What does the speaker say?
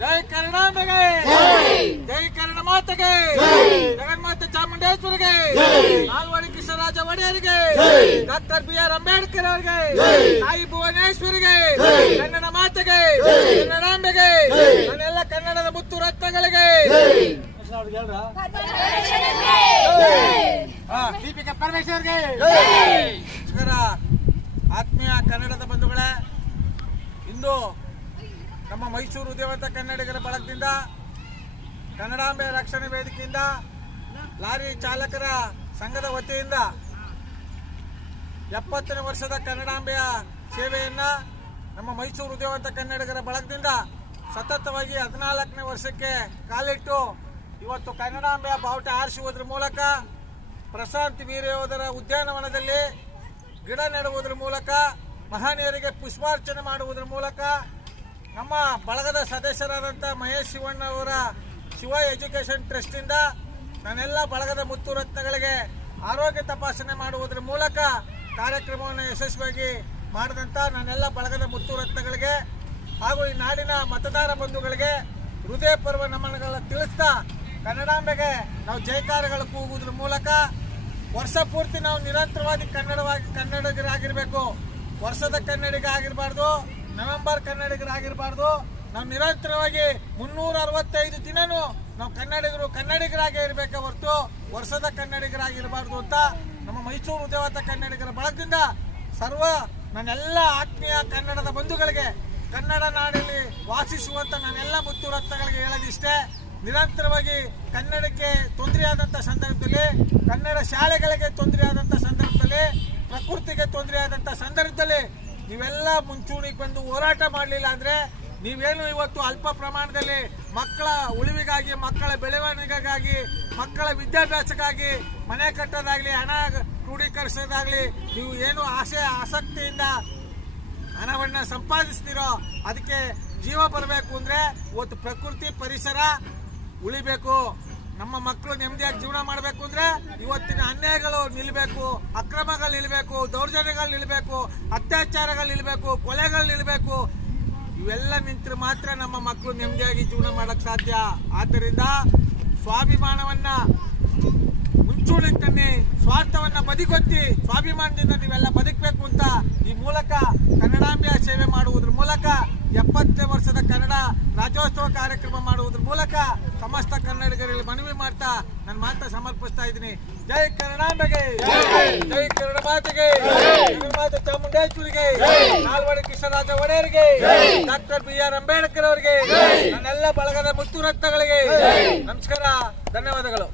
ಜೈ ಕರುಣಾಂಬೆಗೆ, ಜೈ ಕನ್ನಡ ಮಾತೆಗೆ, ಜಗನ್ಮಾತೆ ಚಾಮುಂಡೇಶ್ವರಿಗೆ, Nalvadi Krishnaraja ಒಡೆಯರಿಗೆ, doctor BR Ambedkar ಅವರಿಗೆ, ತಾಯಿ ಭುವನೇಶ್ವರಿಗೆ, ಕನ್ನಡ ಮಾತೆಗೆ, ಕನ್ನಡಾಂಬೆಗೆ, ನನ್ನೆಲ್ಲ ಕನ್ನಡದ ಮುತ್ತು ರತ್ನಗಳಿಗೆ, ದೀಪಿಕಾ ಪರಮೇಶ್ವರ್ಗೆ. ಆತ್ಮೀಯ ಕನ್ನಡದ ಬಂಧುಗಳೇ, ಇಂದು ನಮ್ಮ ಮೈಸೂರು ಉದ್ಯಮದ ಕನ್ನಡಿಗರ ಬಳಗದಿಂದ ಕನ್ನಡಾಂಬೆ ರಕ್ಷಣೆ ವೇದಿಕೆಯಿಂದ ಲಾರಿ ಚಾಲಕರ ಸಂಘದ ವತಿಯಿಂದ 70ನೇ ವರ್ಷದ ಕನ್ನಡಾಂಬೆಯ ಸೇವೆಯನ್ನ ನಮ್ಮ ಮೈಸೂರು ಉದ್ಯಮದ ಕನ್ನಡಿಗರ ಬಳಗದಿಂದ ಸತತವಾಗಿ 14ನೇ ವರ್ಷಕ್ಕೆ ಕಾಲಿಟ್ಟು ಇವತ್ತು ಕನ್ನಡಾಂಬೆಯ ಬಾವುಟ ಹಾರಿಸುವುದರ ಮೂಲಕ ಪ್ರಶಾಂತ್ ವೀರಯೋಧರ ಉದ್ಯಾನವನದಲ್ಲಿ ಗಿಡ ನೆಡುವುದರ ಮೂಲಕ ಮಹನೀಯರಿಗೆ ಪುಷ್ಪಾರ್ಚನೆ ಮಾಡುವುದರ ಮೂಲಕ ನಮ್ಮ ಬಳಗದ ಸದಸ್ಯರಾದಂಥ ಮಹೇಶ್ ಶಿವಣ್ಣ ಅವರ ಶಿವ ಎಜುಕೇಷನ್ ಟ್ರಸ್ಟಿಂದ ನನ್ನೆಲ್ಲ ಬಳಗದ ಮುತ್ತು ರತ್ನಗಳಿಗೆ ಆರೋಗ್ಯ ತಪಾಸಣೆ ಮಾಡುವುದರ ಮೂಲಕ ಕಾರ್ಯಕ್ರಮವನ್ನು ಯಶಸ್ವಿಯಾಗಿ ಮಾಡಿದಂಥ ನನ್ನೆಲ್ಲ ಬಳಗದ ಮುತ್ತು ರತ್ನಗಳಿಗೆ ಹಾಗೂ ಈ ನಾಡಿನ ಮತದಾರ ಬಂಧುಗಳಿಗೆ ಹೃದಯ ಪರ್ವ ನಮನಗಳ ತಿಳಿಸ್ತಾ ಕನ್ನಡಾಂಬೆಗೆ ನಾವು ಜೈಕಾರಗಳು ಕೂಗುವುದರ ಮೂಲಕ ವರ್ಷ ಪೂರ್ತಿ ನಾವು ನಿರಂತರವಾಗಿ ಕನ್ನಡಿಗರಾಗಿರ್ಬೇಕು. ವರ್ಷದ ಕನ್ನಡಿಗ ಆಗಿರಬಾರ್ದು, ನವೆಂಬರ್ ಕನ್ನಡಿಗರಾಗಿರಬಾರ್ದು. ನಾವು ನಿರಂತರವಾಗಿ 365 ದಿನನೂ ನಾವು ಕನ್ನಡಿಗರಾಗೇ ಇರಬೇಕೆ ಹೊರತು ವರ್ಷದ ಕನ್ನಡಿಗರಾಗಿರಬಾರ್ದು ಅಂತ ನಮ್ಮ ಮೈಸೂರು ಉದ್ಯಮದ ಕನ್ನಡಿಗರ ಬಳಗದಿಂದ ನನ್ನೆಲ್ಲ ಆತ್ಮೀಯ ಕನ್ನಡದ ಬಂಧುಗಳಿಗೆ, ಕನ್ನಡ ನಾಡಲ್ಲಿ ವಾಸಿಸುವಂತ ನನ್ನೆಲ್ಲ ಮುತ್ತು ರತ್ನಗಳಿಗೆ ಹೇಳೋದಿಷ್ಟೇ. ನಿರಂತರವಾಗಿ ಕನ್ನಡಕ್ಕೆ ತೊಂದರೆಯಾದಂಥ ಸಂದರ್ಭದಲ್ಲಿ, ಕನ್ನಡ ಶಾಲೆಗಳಿಗೆ ತೊಂದರೆಯಾದಂಥ ಸಂದರ್ಭದಲ್ಲಿ, ಪ್ರಕೃತಿಗೆ ತೊಂದರೆಯಾದಂಥ ಸಂದರ್ಭದಲ್ಲಿ ನೀವೆಲ್ಲ ಮುಂಚೂಣಿಗೆ ಬಂದು ಹೋರಾಟ ಮಾಡಲಿಲ್ಲ ಅಂದ್ರೆ ನೀವೇನು ಇವತ್ತು ಅಲ್ಪ ಪ್ರಮಾಣದಲ್ಲಿ ಮಕ್ಕಳ ಉಳಿವಿಗಾಗಿ, ಮಕ್ಕಳ ಬೆಳವಣಿಗೆಗಾಗಿ, ಮಕ್ಕಳ ವಿದ್ಯಾಭ್ಯಾಸಕ್ಕಾಗಿ ಮನೆ ಕಟ್ಟೋದಾಗ್ಲಿ, ಹಣ ಕ್ರೋಢೀಕರಿಸೋದಾಗ್ಲಿ ನೀವು ಏನು ಆಸಕ್ತಿಯಿಂದ ಹಣವನ್ನ ಸಂಪಾದಿಸ್ತೀರೋ ಅದಕ್ಕೆ ಜೀವ ಬರಬೇಕು ಅಂದ್ರೆ ಇವತ್ತು ಪ್ರಕೃತಿ ಪರಿಸರ ಉಳಿಬೇಕು. ನಮ್ಮ ಮಕ್ಕಳು ನೆಮ್ಮದಿಯಾಗಿ ಜೀವನ ಮಾಡಬೇಕು ಅಂದ್ರೆ ಇವತ್ತಿನ ಅನ್ಯಾಯಗಳು ನಿಲ್ಲಬೇಕು, ಅಕ್ರಮಗಳು ನಿಲ್ಲಬೇಕು, ದೌರ್ಜನ್ಯಗಳು ನಿಲ್ಲಬೇಕು, ಅತ್ಯಾಚಾರಗಳು ನಿಲ್ಲಬೇಕು, ಕೊಲೆಗಳು ನಿಲ್ಲಬೇಕು. ಇವೆಲ್ಲ ನಿಂತರೆ ಮಾತ್ರ ನಮ್ಮ ಮಕ್ಕಳು ನೆಮ್ಮದಿಯಾಗಿ ಜೀವನ ಮಾಡಕ್ ಸಾಧ್ಯ. ಆದ್ದರಿಂದ ಸ್ವಾಭಿಮಾನವನ್ನ ಮುಂಚೂಣಿಗೆ ತನ್ನಿ, ಸ್ವಾರ್ಥವನ್ನ ಬದಿಗೊತ್ತಿ ಸ್ವಾಭಿಮಾನದಿಂದ ನೀವೆಲ್ಲ ಬದುಕಬೇಕು ಅಂತ ಈ ಮೂಲಕ ಕನ್ನಡಾಂಬೆಯ ಸೇವೆ ಮಾಡುವುದರ ಮೂಲಕ 70ನೇ ವರ್ಷದ ಕನ್ನಡ ರಾಜ್ಯೋತ್ಸವ ಕಾರ್ಯಕ್ರಮ ಮಾಡುವುದರ ಮೂಲಕ ಸಮಸ್ತ ಕನ್ನಡಿಗರಲ್ಲಿ ಮನವಿ ಮಾಡ್ತಾ ನನ್ನ ಮಾತ ಸಮರ್ಪಿಸ್ತಾ ಇದ್ದೀನಿ. ಜೈ ಕನ್ನಡಾಂಬೆಗೆ, ಜೈ ಕನ್ನಡ ಮಾತೆಗೆ, ಜಗನ್ಮಾತೆ ಚಾಮುಂಡೇಶ್ವರಿಗೆ, ನಾಲ್ವಡಿ ಕೃಷ್ಣರಾಜ ಒಡೆಯರಿಗೆ, ಡಾಕ್ಟರ್ BR ಅಂಬೇಡ್ಕರ್ ಅವರಿಗೆ, ನನ್ನೆಲ್ಲ ಬಳಗದ ಮುತ್ತು ರತ್ನಗಳಿಗೆ ನಮಸ್ಕಾರ, ಧನ್ಯವಾದಗಳು.